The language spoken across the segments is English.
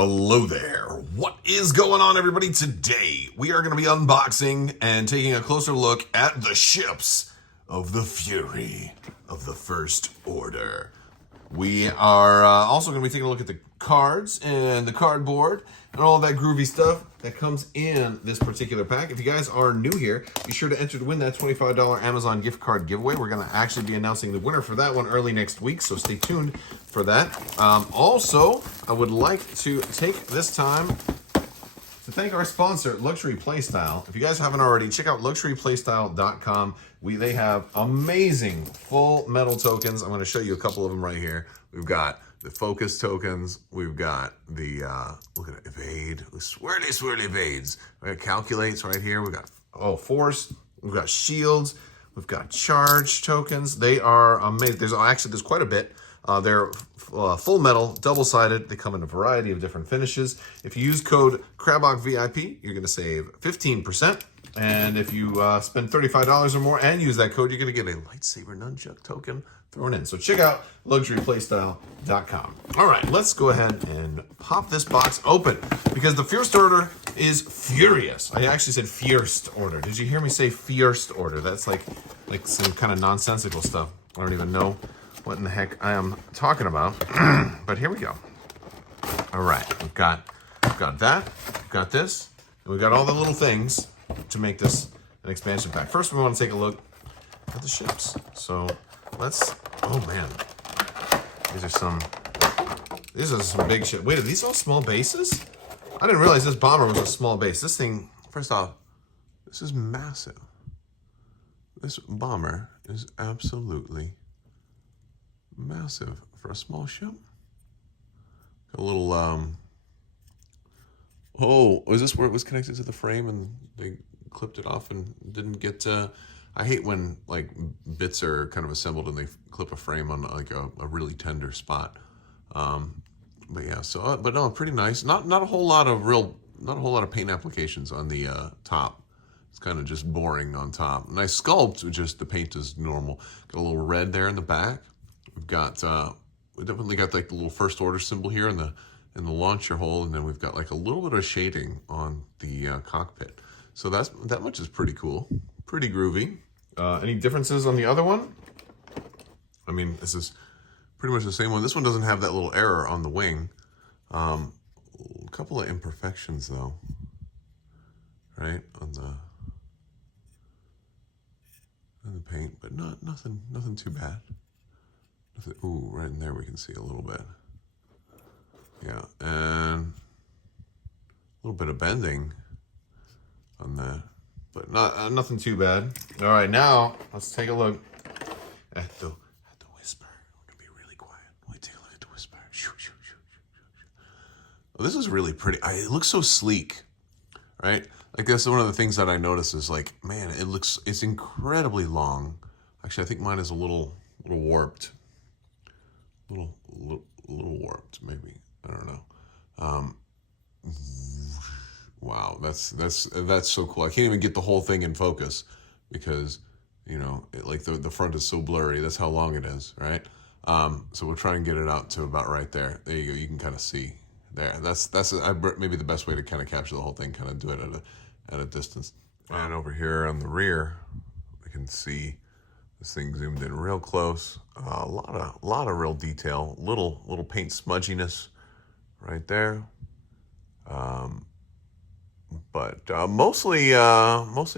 Hello there. What is going on, everybody? Today we are going to be unboxing and taking a closer look at the ships of the Fury of the First Order. We are also going to be taking a look at the cards and the cardboard and all that groovy stuff that comes in this particular pack. If you guys are new here, be sure to enter to win that $25 Amazon gift card giveaway. We're going to actually be announcing the winner for that one early next week, so stay tuned for that. Also, I would like to take this time to thank our sponsor, Luxury Playstyle. If you guys haven't already, check out luxuryplaystyle.com. They have amazing full metal tokens. I'm going to show you a couple of them right here. We've got the focus tokens. We've got the, look at it, evade, swirly evades. We got calculates right here. We've got, force. We've got shields. We've got charge tokens. They are amazing. There's quite a bit. They're full metal, double-sided. They come in a variety of different finishes. If you use code Crabbok VIP, you're going to save 15%. And if you spend $35 or more and use that code, you're going to get a lightsaber nunchuck token thrown in. So check out luxuryplaystyle.com. All right, let's go ahead and pop this box open because the First Order is furious. I actually said First Order. Did you hear me say First Order? That's like some kind of nonsensical stuff. I don't even know what in the heck I am talking about. But here we go. All right, we've got that, we've got this, and we've got all the little things to make this an expansion pack. First, we want to take a look at the ships. So let's, oh man, these are some big ships. Wait, are these all small bases? I didn't realize this bomber was a small base. This thing, first off, this is massive. This bomber is absolutely massive for a small ship. Got a little, is this where it was connected to the frame and they clipped it off and didn't get, I hate when like bits are kind of assembled and they clip a frame on like a really tender spot. But yeah, so, but no, pretty nice. Not a whole lot of paint applications on the top. It's kind of just boring on top. Nice sculpt, just the paint is normal. Got a little red there in the back. We've got, we definitely got like the little First Order symbol here in the launcher hole, and then we've got like a little bit of shading on the cockpit. So that much is pretty cool, pretty groovy. Any differences on the other one? I mean, this is pretty much the same one. This one doesn't have that little error on the wing. A couple of imperfections though, right on the paint, but nothing too bad. Ooh, right in there we can see a little bit. Yeah, and a little bit of bending on that, but nothing too bad. All right, now let's take a look at the whisper. We're gonna be really quiet. Wait, take a look at the whisper. Oh, this is really pretty. It looks so sleek, right? Like that's one of the things that I noticed is like, man, it's incredibly long. Actually, I think mine is a little warped. Little warped, maybe. I don't know. Wow, that's so cool. I can't even get the whole thing in focus because, you know, like the front is so blurry. That's how long it is, right? So we'll try and get it out to about right there. There you go. You can kind of see there. That's maybe the best way to kind of capture the whole thing. Kind of do it at a distance. And over here on the rear, we can see this thing zoomed in real close. A lot of real detail. Little paint smudginess right there. But mostly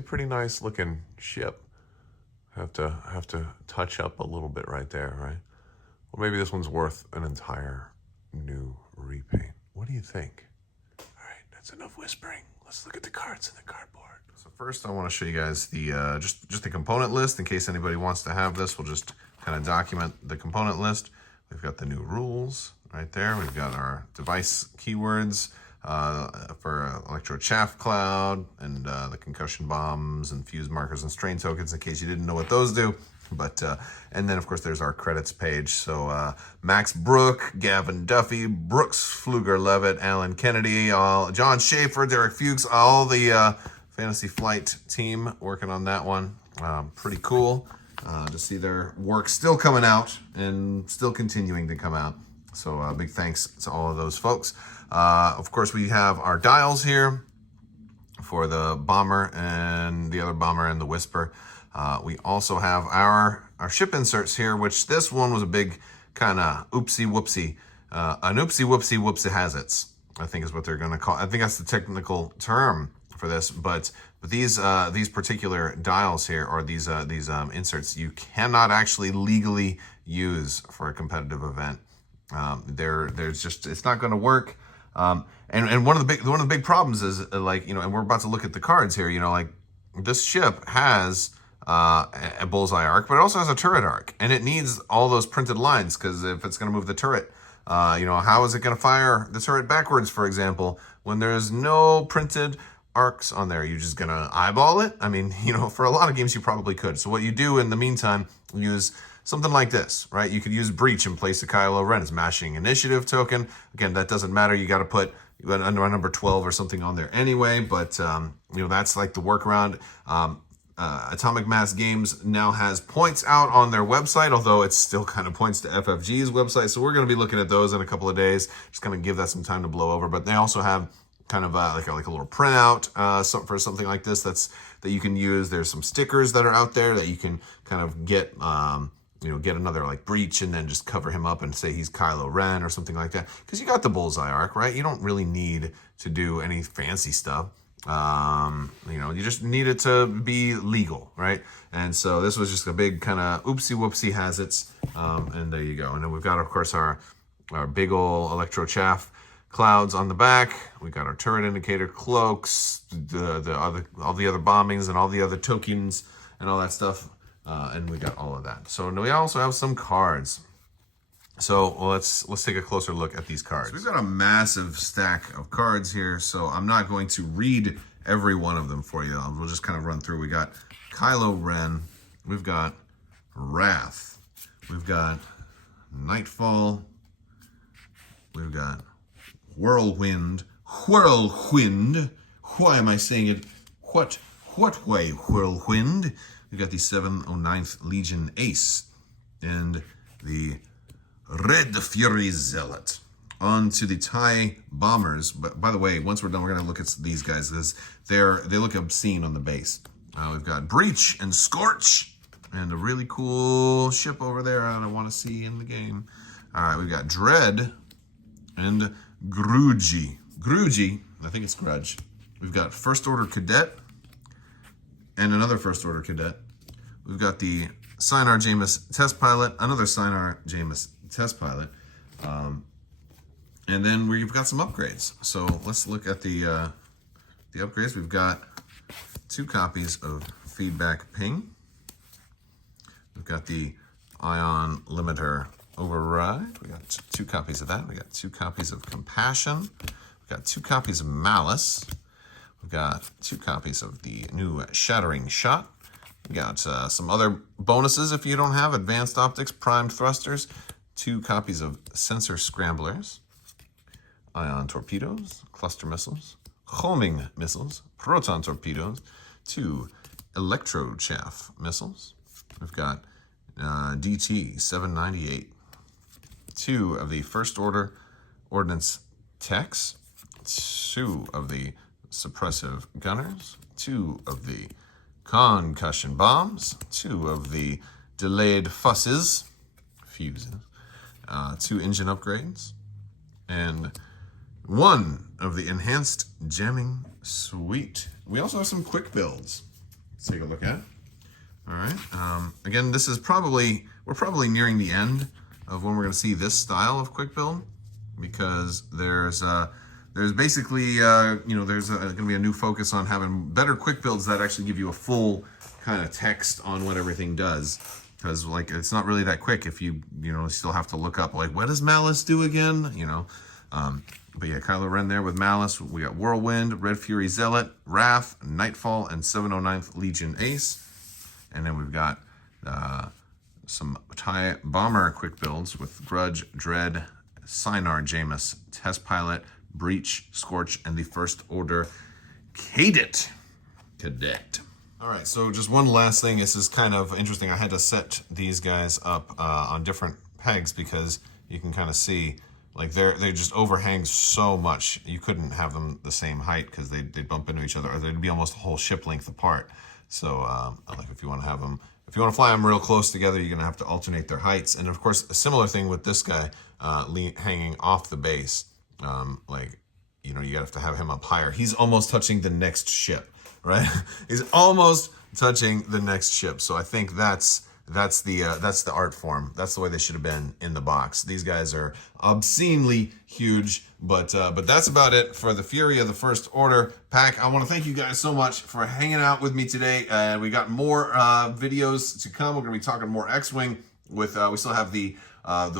pretty nice looking ship. Have to touch up a little bit right there, right? Well, maybe this one's worth an entire new repaint. What do you think? All right, that's enough whispering. Let's look at the cards in the cardboard. So first I want to show you guys the just the component list in case anybody wants to have this. We'll just kind of document the component list. We've got the new rules right there. We've got our device keywords for electro chaff cloud and the concussion bombs and fuse markers and strain tokens in case you didn't know what those do. But and then of course there's our credits page. So Max Brook, Gavin Duffy, Brooks Fluger Levitt, Alan Kennedy, John Schaefer, Derek Fuchs, all the Fantasy Flight team working on that one. Pretty cool to see their work still coming out and still continuing to come out. So big thanks to all of those folks. Of course, we have our dials here for the bomber and the other bomber and the whisper. We also have our ship inserts here, which this one was a big kind of oopsie whoopsie, an oopsie whoopsie whoopsie has-its, I think is what they're going to call. I think that's the technical term for this. But these particular dials here, or these inserts, you cannot actually legally use for a competitive event. There's just, it's not going to work. And one of the big problems is like, you know, and we're about to look at the cards here, you know, like this ship has a bullseye arc, but it also has a turret arc, and it needs all those printed lines, because if it's going to move the turret, you know, how is it going to fire the turret backwards, for example, when there's no printed arcs on there? You're just going to eyeball it? I mean, you know, for a lot of games you probably could. So what you do in the meantime, use something like this, right? You could use Breach and place a Kylo Ren as mashing initiative token. Again, that doesn't matter. You got to put under number 12 or something on there anyway, but you know, that's like the workaround. Atomic Mass Games now has points out on their website, although it still kind of points to FFG's website. So we're going to be looking at those in a couple of days. Just going to give that some time to blow over. But they also have kind of like a little printout for something like this that you can use. There's some stickers that are out there that you can kind of get, you know, get another like Breach and then just cover him up and say he's Kylo Ren or something like that. Because you got the bullseye arc, right? You don't really need to do any fancy stuff. You know, you just need it to be legal, right? And so this was just a big kind of oopsie whoopsie has-its, and there you go. And then we've got, of course, our big ol' electro chaff clouds on the back. We got our turret indicator cloaks, all the other bombings and all the other tokens and all that stuff, and we got all of that. So we also have some cards. So let's take a closer look at these cards. So we've got a massive stack of cards here, so I'm not going to read every one of them for you. We'll just kind of run through. We got Kylo Ren, we've got Wrath, we've got Nightfall, we've got Whirlwind. Why am I saying it? What way, Whirlwind? We've got the 709th Legion Ace and the Red Fury Zealot. On to the TIE bombers. But by the way, once we're done, we're going to look at these guys, because they look obscene on the base. We've got Breach and Scorch, and a really cool ship over there I want to see in the game. All right, we've got Dread and Grudgy. I think it's Grudge. We've got First Order Cadet and another First Order Cadet. We've got the Sinar Jameis test pilot, another Sinar Jameis test pilot, and then we've got some upgrades. So let's look at the upgrades. We've got 2 copies of Feedback Ping. We've got the Ion Limiter Override. We got 2 copies of that. We got 2 copies of Compassion. We've got 2 copies of Malice. We've got 2 copies of the new Shattering Shot. We got some other bonuses if you don't have Advanced Optics, Primed Thrusters, 2 copies of Sensor Scramblers, Ion Torpedoes, Cluster Missiles, Homing Missiles, Proton Torpedoes, 2 Electro Chaff Missiles. We've got DT-798, 2 of the First Order Ordnance Techs, 2 of the Suppressive Gunners, 2 of the Concussion Bombs, 2 of the Delayed Fuses, 2 engine upgrades, and 1 of the Enhanced Jamming Suite. We also have some quick builds. Let's take a look at. All right. Again, this is we're probably nearing the end of when we're going to see this style of quick build, because there's basically, you know, there's going to be a new focus on having better quick builds that actually give you a full kind of text on what everything does. Because, like, it's not really that quick if you still have to look up, like, what does Malice do again? You know, but yeah, Kylo Ren there with Malice. We got Whirlwind, Red Fury Zealot, Wrath, Nightfall, and 709th Legion Ace. And then we've got some TIE Bomber quick builds with Grudge, Dread, Sinar Jameis, Test Pilot, Breach, Scorch, and the First Order Cadet. All right, so just one last thing. This is kind of interesting. I had to set these guys up on different pegs because you can kind of see Like they just overhang so much. You couldn't have them the same height because they'd bump into each other, or they'd be almost a whole ship length apart. So like if you want to have them, if you want to fly them real close together, you're gonna have to alternate their heights. And of course, a similar thing with this guy hanging off the base. Like, you know, you have to have him up higher. He's almost touching the next ship, right? He's almost touching the next ship. So I think that's the art form. That's the way they should have been in the box. These guys are obscenely huge, but that's about it for the Fury of the First Order pack. I want to thank you guys so much for hanging out with me today. We got more videos to come. We're going to be talking more X-Wing with, we still have the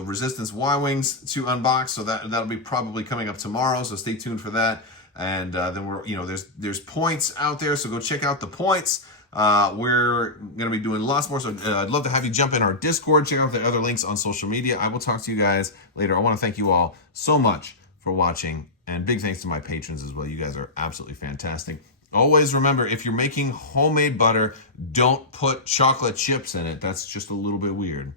Resistance Y-Wings to unbox, so that'll be probably coming up tomorrow, so stay tuned for that. And then we're, you know, there's points out there, so go check out the points. We're going to be doing lots more, so I'd love to have you jump in our Discord, check out the other links on social media. I will talk to you guys later. I want to thank you all so much for watching, and big thanks to my patrons as well. You guys are absolutely fantastic. Always remember, if you're making homemade butter, don't put chocolate chips in it. That's just a little bit weird.